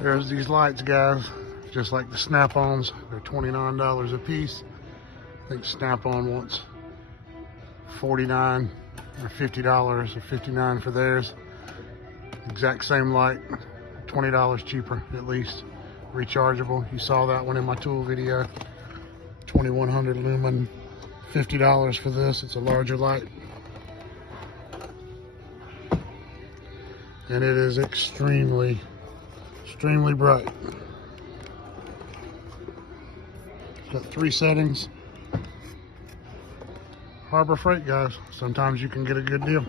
There's these lights, guys, just like the Snap-ons. They're $29 a piece. I think Snap-on wants $49 or $50 or $59 for theirs. Exact same light, $20 cheaper at least. Rechargeable. You saw that one in my tool video. 2100 lumen, $50 for this. It's a larger light. And it is extremely bright. It's got 3 settings. Harbor Freight, guys. Sometimes you can get a good deal.